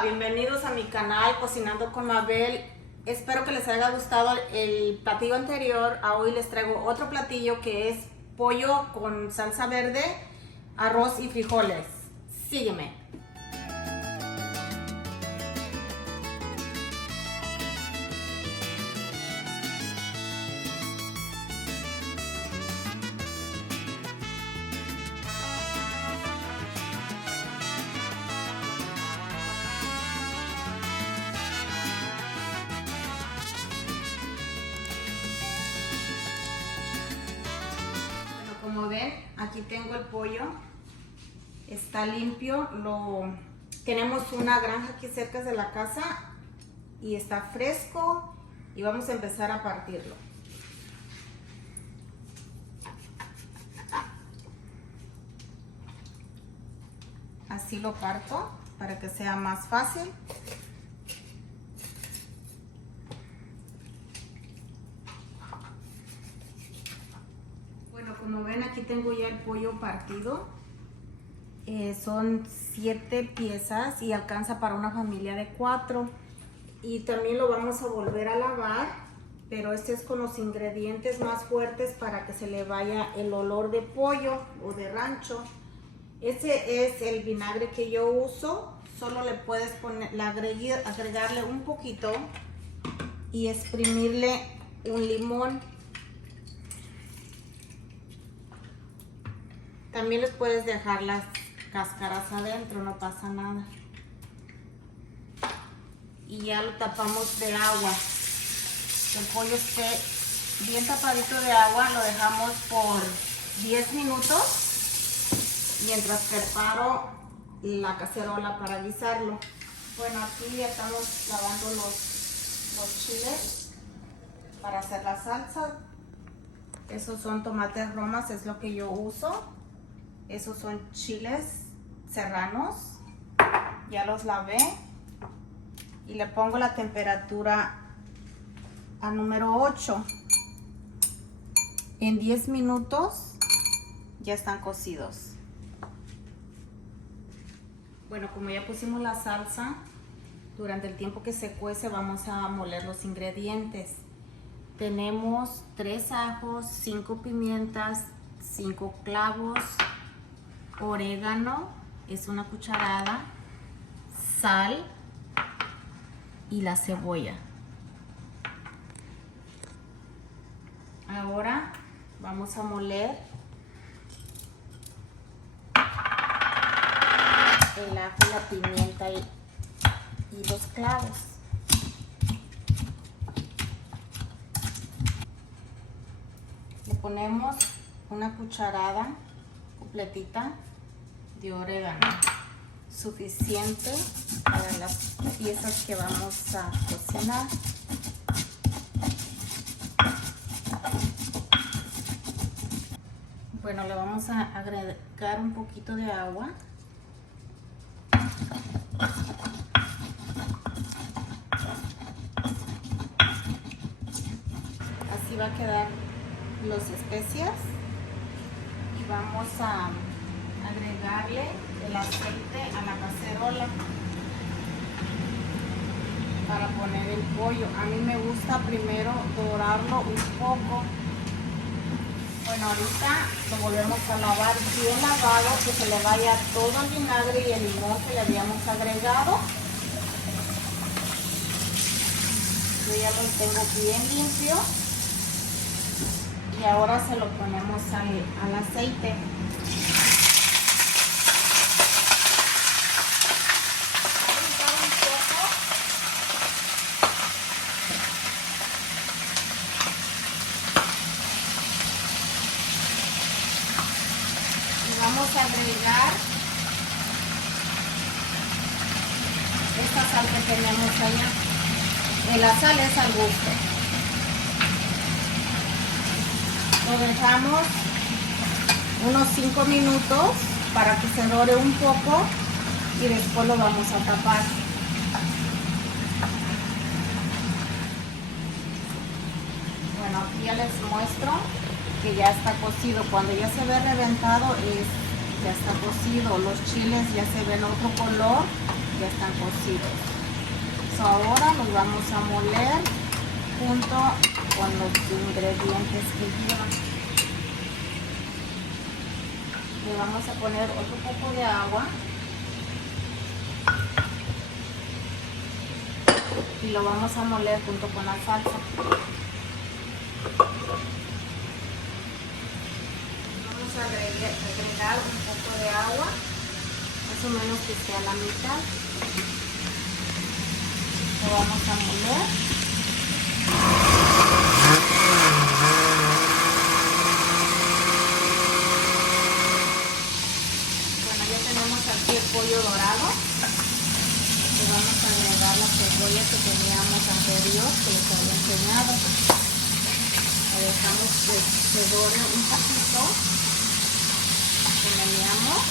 Hola, bienvenidos a mi canal Cocinando con Mabel. Espero que les haya gustado el platillo anterior. Hoy les traigo otro platillo que es pollo con salsa verde, arroz y frijoles. Sígueme. Como ven, aquí tengo el pollo, está limpio, tenemos una granja aquí cerca de la casa y está fresco y vamos a empezar a partirlo. Así lo parto para que sea más fácil. Como ven, aquí tengo ya el pollo partido. Son 7 piezas y alcanza para una familia de 4. Y también lo vamos a volver a lavar, pero este es con los ingredientes más fuertes para que se le vaya el olor de pollo o de rancho. Este es el vinagre que yo uso. Solo le puedes agregarle un poquito y exprimirle un limón. También les puedes dejar las cáscaras adentro, no pasa nada. Y ya lo tapamos de agua. Que el pollo esté bien tapadito de agua, lo dejamos por 10 minutos mientras preparo la cacerola para guisarlo. Bueno, aquí ya estamos lavando los chiles para hacer la salsa. Esos son tomates romas, es lo que yo uso. Esos son chiles serranos, ya los lavé y le pongo la temperatura a número 8. En 10 minutos ya están cocidos. Bueno, como ya pusimos la salsa, durante el tiempo que se cuece vamos a moler los ingredientes. Tenemos 3 ajos, 5 pimientas, 5 clavos, orégano, es una cucharada, sal y la cebolla. Ahora vamos a moler el ajo, la pimienta y los clavos. Le ponemos una cucharada completita de orégano, suficiente para las piezas que vamos a cocinar. Bueno, le vamos a agregar un poquito de agua. Así va a quedar las especias y vamos a agregarle el aceite a la cacerola para poner el pollo. A mí me gusta primero dorarlo un poco. Bueno, ahorita lo volvemos a lavar bien lavado, que se le vaya todo el vinagre y el limón que le habíamos agregado. Yo ya lo tengo bien limpio y ahora se lo ponemos al aceite. Vamos a agregar esta sal que tenemos allá. La sal es al gusto. Lo dejamos unos 5 minutos para que se dore un poco y después lo vamos a tapar. Bueno, aquí ya les muestro que ya está cocido. Cuando ya se ve reventado ya está cocido. Los chiles ya se ven otro color ya están cocidos. Ahora los vamos a moler junto con los ingredientes que llevan. Le vamos a poner otro poco de agua y lo vamos a moler junto con la salsa. Vamos a agregar un poco de agua, más o menos que esté a la mitad. Lo vamos a moler. Bueno, ya tenemos aquí el pollo dorado. Le vamos a agregar la cebolla que teníamos anterior, que les había enseñado. La dejamos que se dore un poquito. Lo meneamos.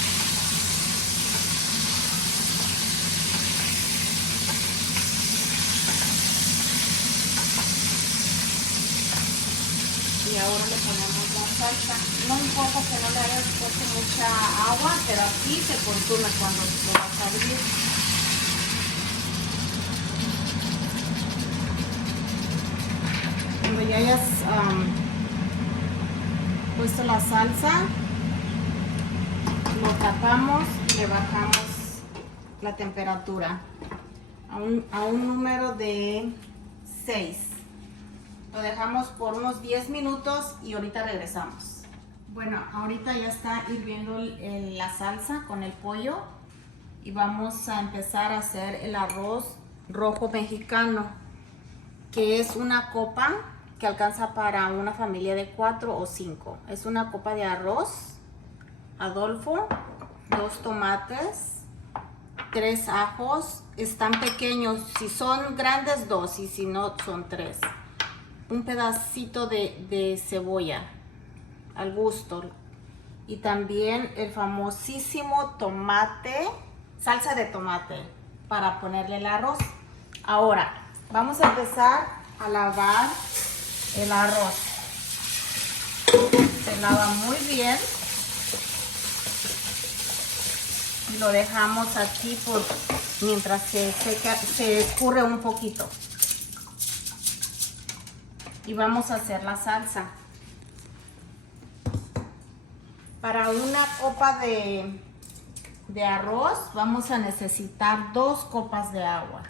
Y ahora le ponemos la salsa. No importa que no le hayas puesto mucha agua, pero aquí se consume cuando lo vas a hervir. Cuando ya hayas puesto la salsa, lo tapamos y le bajamos la temperatura a un número de 6. Lo dejamos por unos 10 minutos y ahorita regresamos. Bueno, ahorita ya está hirviendo la salsa con el pollo y vamos a empezar a hacer el arroz rojo mexicano, que es una copa que alcanza para una familia de 4 o 5. Es una copa de arroz Adolfo, 2 tomates, 3 ajos. Están pequeños, si son grandes 2 y si no son 3. Un pedacito de cebolla al gusto y también el famosísimo tomate, salsa de tomate para ponerle el arroz. Ahora vamos a empezar a lavar el arroz. Se lava muy bien y lo dejamos aquí mientras se escurre un poquito. Y vamos a hacer la salsa. Para una copa de arroz vamos a necesitar 2 copas de agua.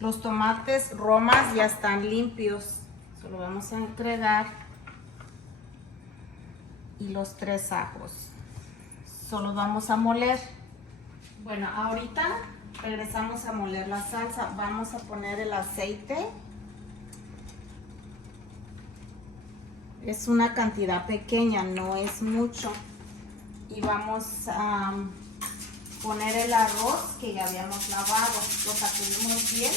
Los tomates romas ya están limpios. Solo vamos a agregar y los 3 ajos. Solo vamos a moler. Bueno, ahorita regresamos a moler la salsa. Vamos a poner el aceite. Es una cantidad pequeña, no es mucho. Y vamos a poner el arroz que ya habíamos lavado. Lo sacudimos bien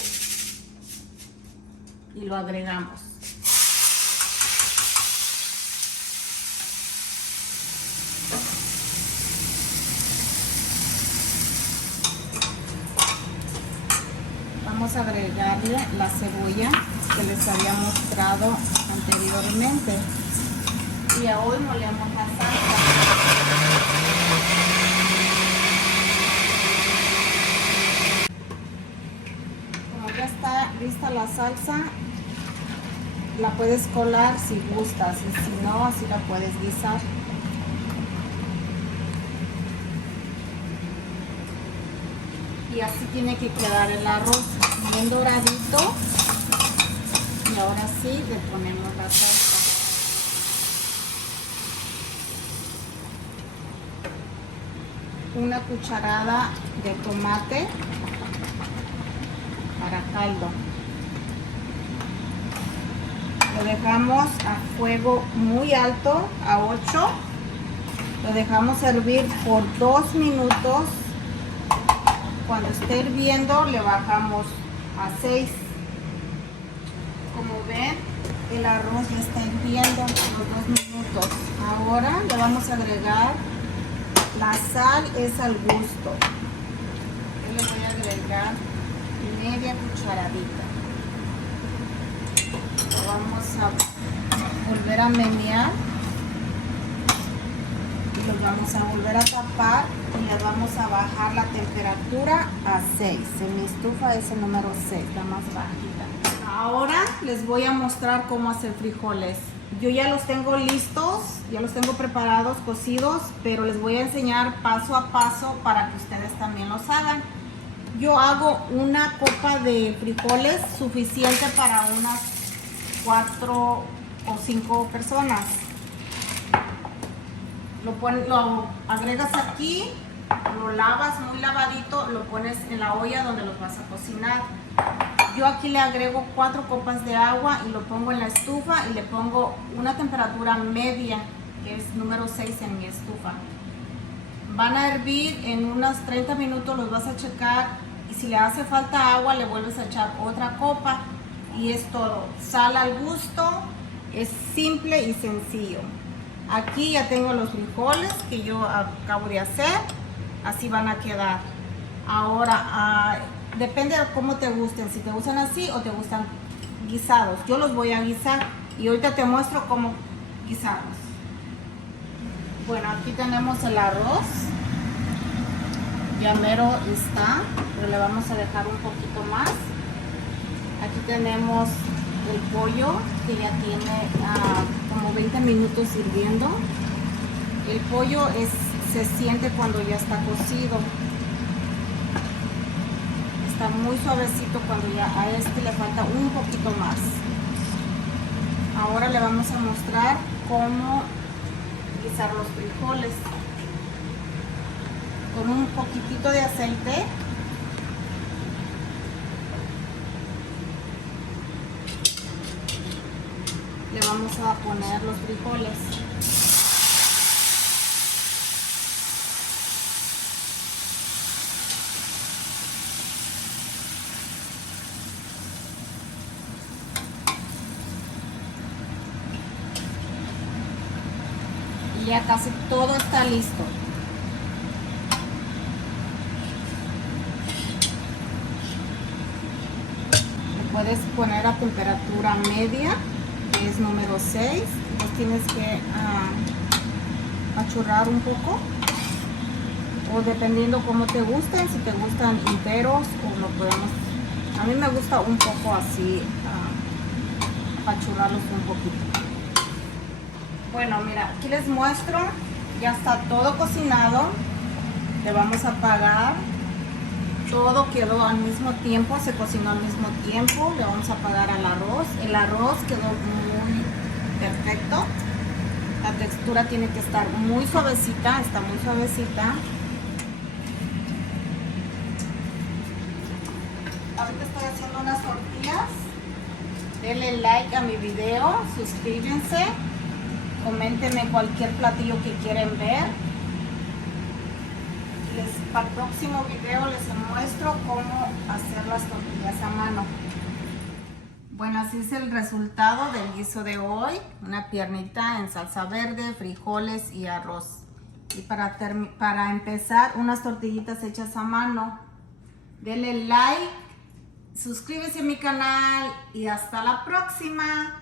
y lo agregamos. Vamos a agregarle la cebolla que les había mostrado anteriormente y hoy molemos la salsa. Como ya está lista la salsa, la puedes colar si gustas y si no, así la puedes guisar. Y así tiene que quedar el arroz bien doradito. Y ahora sí le ponemos la salsa. Una cucharada de tomate para caldo. Lo dejamos a fuego muy alto, a 8. Lo dejamos hervir por 2 minutos. Cuando esté hirviendo le bajamos a 6. Como ven, el arroz ya está hirviendo por 2 minutos. Ahora le vamos a agregar la sal, es al gusto. Yo le voy a agregar media cucharadita. Lo vamos a volver a menear vamos a volver a tapar y le vamos a bajar la temperatura a 6. En mi estufa es el número 6, la más bajita. Ahora les voy a mostrar cómo hacer frijoles. Yo ya los tengo listos, ya los tengo preparados, cocidos, pero les voy a enseñar paso a paso para que ustedes también los hagan. Yo hago una copa de frijoles suficiente para unas 4 o 5 personas. Lo agregas aquí, lo lavas muy lavadito, lo pones en la olla donde los vas a cocinar. Yo aquí le agrego 4 copas de agua y lo pongo en la estufa y le pongo una temperatura media, que es número 6 en mi estufa. Van a hervir en unos 30 minutos, los vas a checar y si le hace falta agua le vuelves a echar otra copa y es todo. Sal al gusto, es simple y sencillo. Aquí ya tengo los frijoles que yo acabo de hacer, así van a quedar. Ahora, depende de cómo te gusten, si te gustan así o te gustan guisados. Yo los voy a guisar y ahorita te muestro cómo guisarlos. Bueno, aquí tenemos el arroz, ya mero está, pero le vamos a dejar un poquito más. Aquí tenemos el pollo que ya tiene como 20 minutos hirviendo. El pollo se siente cuando ya está cocido. Está muy suavecito cuando ya a este le falta un poquito más. Ahora le vamos a mostrar cómo guisar los frijoles. Con un poquitito de aceite le vamos a poner los frijoles. Y ya casi todo está listo. Le puedes poner a temperatura media, que es número 6. Pues tienes que achurrar un poco, o dependiendo cómo te gusten, si te gustan enteros o lo podemos. A mí me gusta un poco así, apachurrarlos un poquito. Bueno, mira, aquí les muestro, ya está todo cocinado. Le vamos a apagar. Todo quedó al mismo tiempo, se cocinó al mismo tiempo. Le vamos a apagar al arroz. El arroz quedó muy perfecto. La textura tiene que estar muy suavecita, está muy suavecita. Ahorita estoy haciendo unas tortillas. Denle like a mi video, suscríbanse, coméntenme cualquier platillo que quieren ver. Para el próximo video les muestro cómo hacer las tortillas a mano. Bueno, así es el resultado del guiso de hoy. Una piernita en salsa verde, frijoles y arroz. Y para empezar, unas tortillitas hechas a mano. Denle like, suscríbete a mi canal y hasta la próxima.